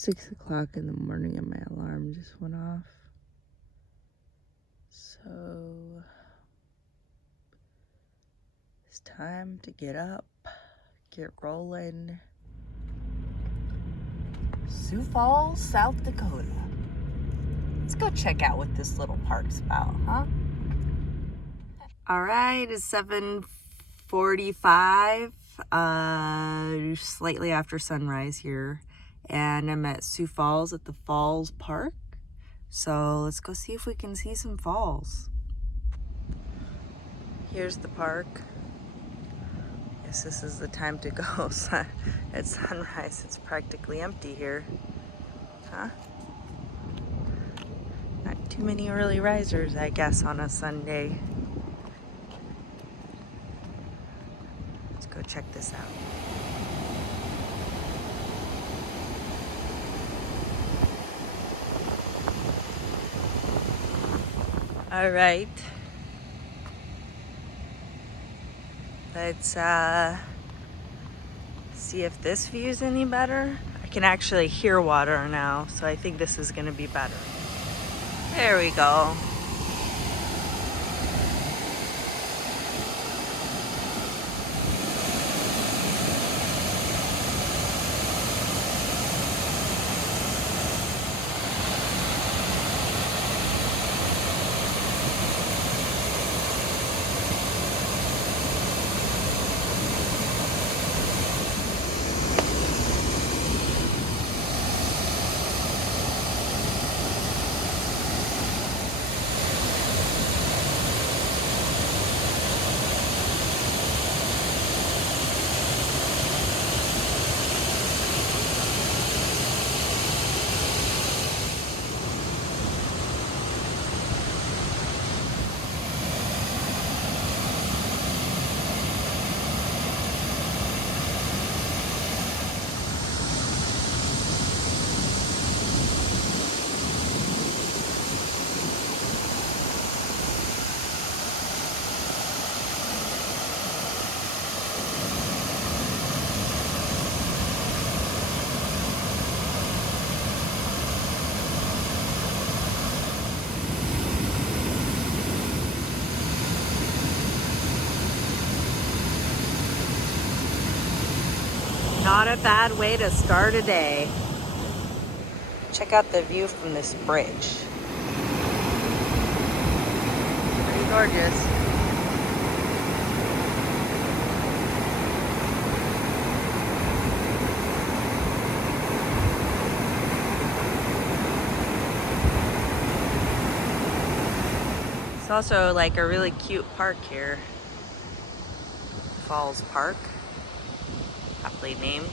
6 o'clock in the morning and my alarm just went off. So it's time to get up, get rolling. Sioux Falls, South Dakota. Let's go check out what this little park's about, huh? All right, it's 7:45, slightly after sunrise here. And I'm at Sioux Falls at the Falls Park. So let's go see if we can see some falls. Here's the park. Guess this is the time to go. At sunrise, it's practically empty here. Huh? Not too many early risers, I guess, on a Sunday. Let's go check this out. All right. Let's see if this view is any better. I can actually hear water now, so I think this is gonna be better. There we go. Not a bad way to start a day. Check out the view from this bridge. Pretty gorgeous. It's also like a really cute park here. Falls Park. Aptly named.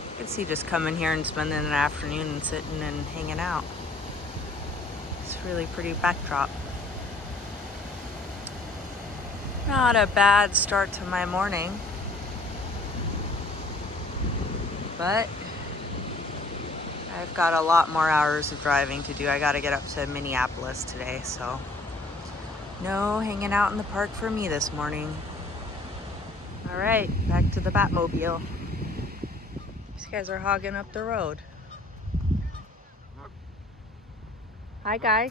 You could see just coming here and spending an afternoon and sitting and hanging out. It's a really pretty backdrop. Not a bad start to my morning, but I've got a lot more hours of driving to do. I gotta get up to Minneapolis today, so no hanging out in the park for me this morning. All right, back to the Batmobile. These guys are hogging up the road. Hi guys.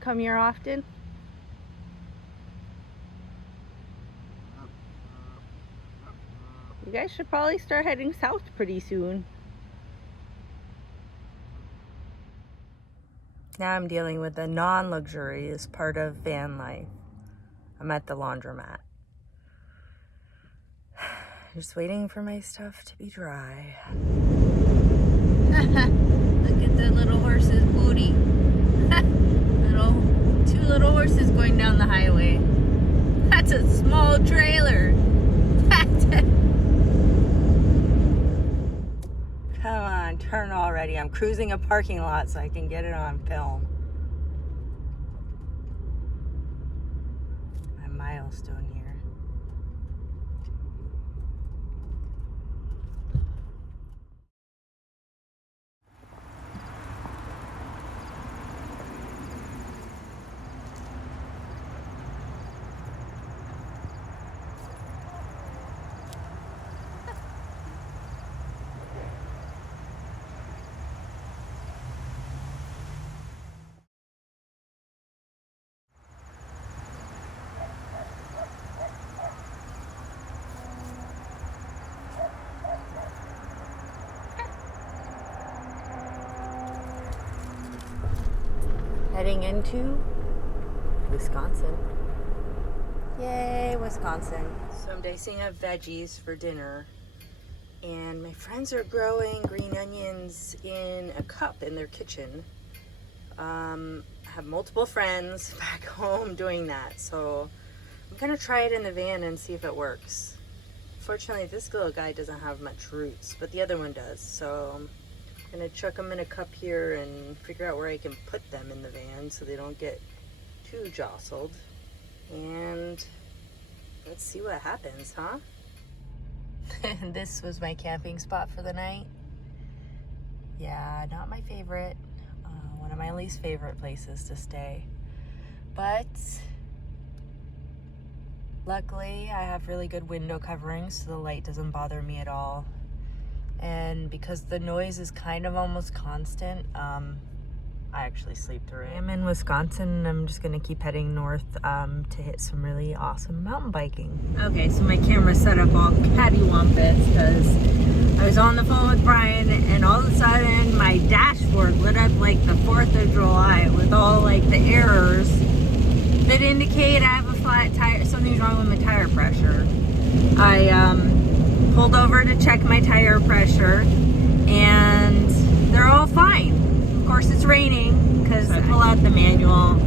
Come here often? You guys should probably start heading south pretty soon. Now I'm dealing with a non-luxurious part of VanLife. I'm at the laundromat. Just waiting for my stuff to be dry. Look at the little horse's booty. Two little horses going down the highway. That's a small trailer. Come on, turn already. I'm cruising a parking lot so I can get it on film. My milestone here. heading into Wisconsin. Yay, Wisconsin. So I'm dicing up veggies for dinner. And my friends are growing green onions in a cup in their kitchen. I have multiple friends back home doing that. So I'm gonna try it in the van and see if it works. Fortunately, this little guy doesn't have much roots, but the other one does. So I'm gonna chuck them in a cup here and figure out where I can put them in the van so they don't get too jostled. And let's see what happens, huh? This was my camping spot for the night. Yeah, not my favorite. One of my least favorite places to stay. But luckily, I have really good window coverings, so the light doesn't bother me at all. And because the noise is kind of almost constant, I actually sleep through it. I'm in Wisconsin, and I'm just gonna keep heading north to hit some really awesome mountain biking. Okay, so my camera's set up all cattywampus because I was on the phone with Brian, and all of a sudden my dashboard lit up like the 4th of July with all like the errors that indicate I have a flat tire. Something's wrong with my tire pressure. I pulled over to check my tire pressure, and they're all fine. Of course, it's raining because I pull out the manual,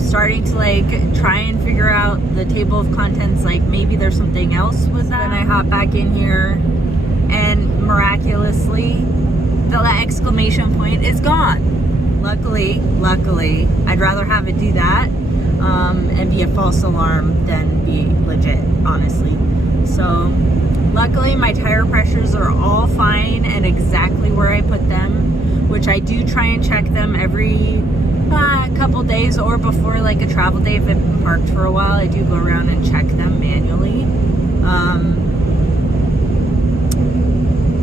starting to like try and figure out the table of contents, like maybe there's something else with that. Then I hop back in here, and miraculously the exclamation point is gone. Luckily, I'd rather have it do that and be a false alarm than be legit, honestly. So luckily my tire pressures are all fine and exactly where I put them, which I do try and check them every couple days, or before like a travel day if I've been parked for a while. I do go around and check them manually.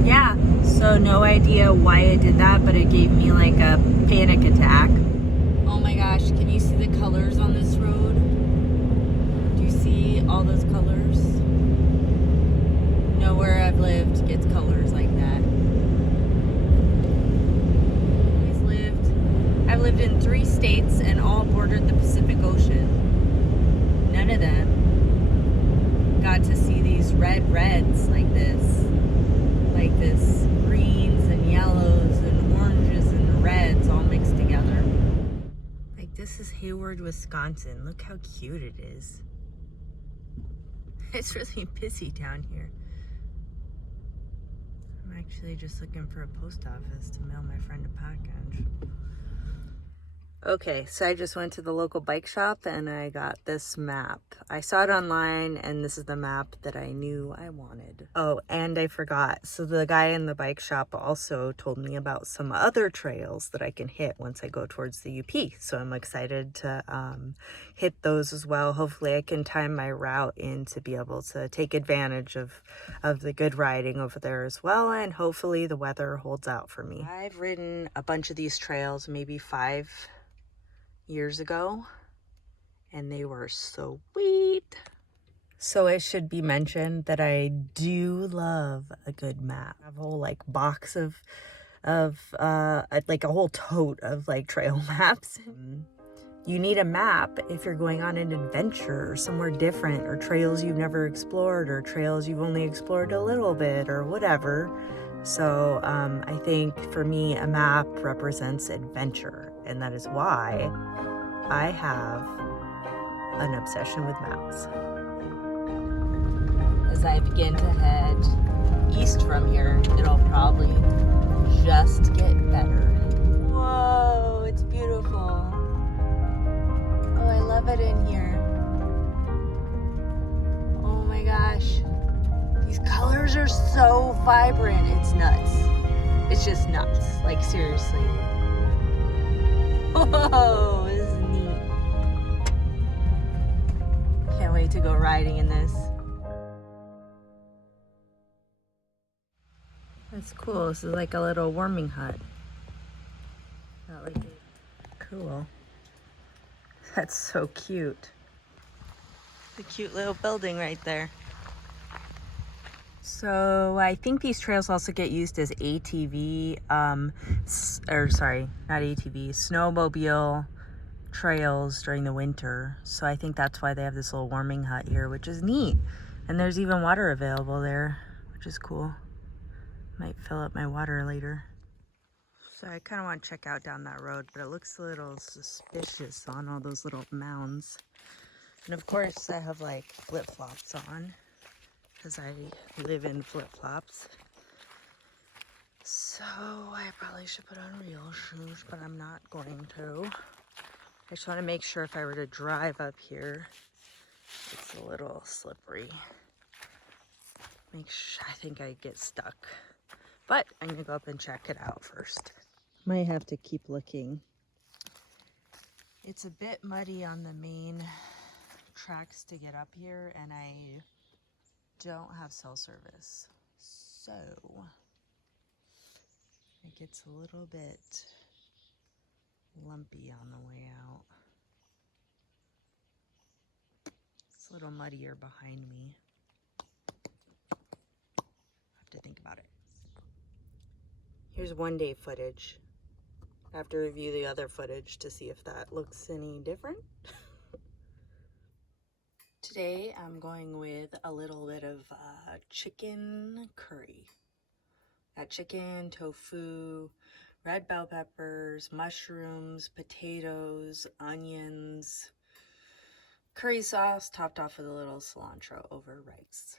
Yeah, so no idea why it did that, but it gave me like a panic attack. Oh my gosh, can you see the colors on this road? Do you see all those colors? Nowhere I've lived gets colors like that. I've lived in 3 states and all bordered the Pacific Ocean. None of them got to see these reds like this. Like this, greens and yellows and oranges and reds all mixed together. Like, this is Hayward, Wisconsin. Look how cute it is. It's really busy down here. I'm actually just looking for a post office to mail my friend a package. Okay, so I just went to the local bike shop and I got this map. I saw it online, and this is the map that I knew I wanted. Oh, and I forgot. So the guy in the bike shop also told me about some other trails that I can hit once I go towards the UP. So I'm excited to hit those as well. Hopefully I can time my route in to be able to take advantage of the good riding over there as well. And hopefully the weather holds out for me. I've ridden a bunch of these trails, maybe 5 years ago, and they were so sweet. So it should be mentioned that I do love a good map. I have a whole like box of like a whole tote of like trail maps. You need a map if you're going on an adventure or somewhere different, or trails you've never explored, or trails you've only explored a little bit, or whatever. So I think for me, a map represents adventure, and that is why I have an obsession with maps. As I begin to head east from here, it'll probably just get better. Whoa, it's beautiful. Oh, I love it in here. Oh my gosh. These colors are so vibrant. It's nuts. It's just nuts. Like, seriously. Whoa, this is neat. Can't wait to go riding in this. That's cool. This is like a little warming hut. Not like it. Cool. That's so cute. The cute little building right there. So I think these trails also get used as ATV, or sorry, not ATV, snowmobile trails during the winter. So I think that's why they have this little warming hut here, which is neat. And there's even water available there, which is cool. Might fill up my water later. So I kind of want to check out down that road, but it looks a little suspicious on all those little mounds. And of course I have like flip-flops on because I live in flip-flops. So I probably should put on real shoes, but I'm not going to. I just want to make sure if I were to drive up here, it's a little slippery. I think I'd get stuck. But I'm gonna go up and check it out first. Might have to keep looking. It's a bit muddy on the main tracks to get up here, and I don't have cell service. So it gets a little bit lumpy on the way out. It's a little muddier behind me. I have to think about it. Here's one day footage. I have to review the other footage to see if that looks any different. Today I'm going with a little bit of chicken curry. Got chicken, tofu, red bell peppers, mushrooms, potatoes, onions, curry sauce topped off with a little cilantro over rice.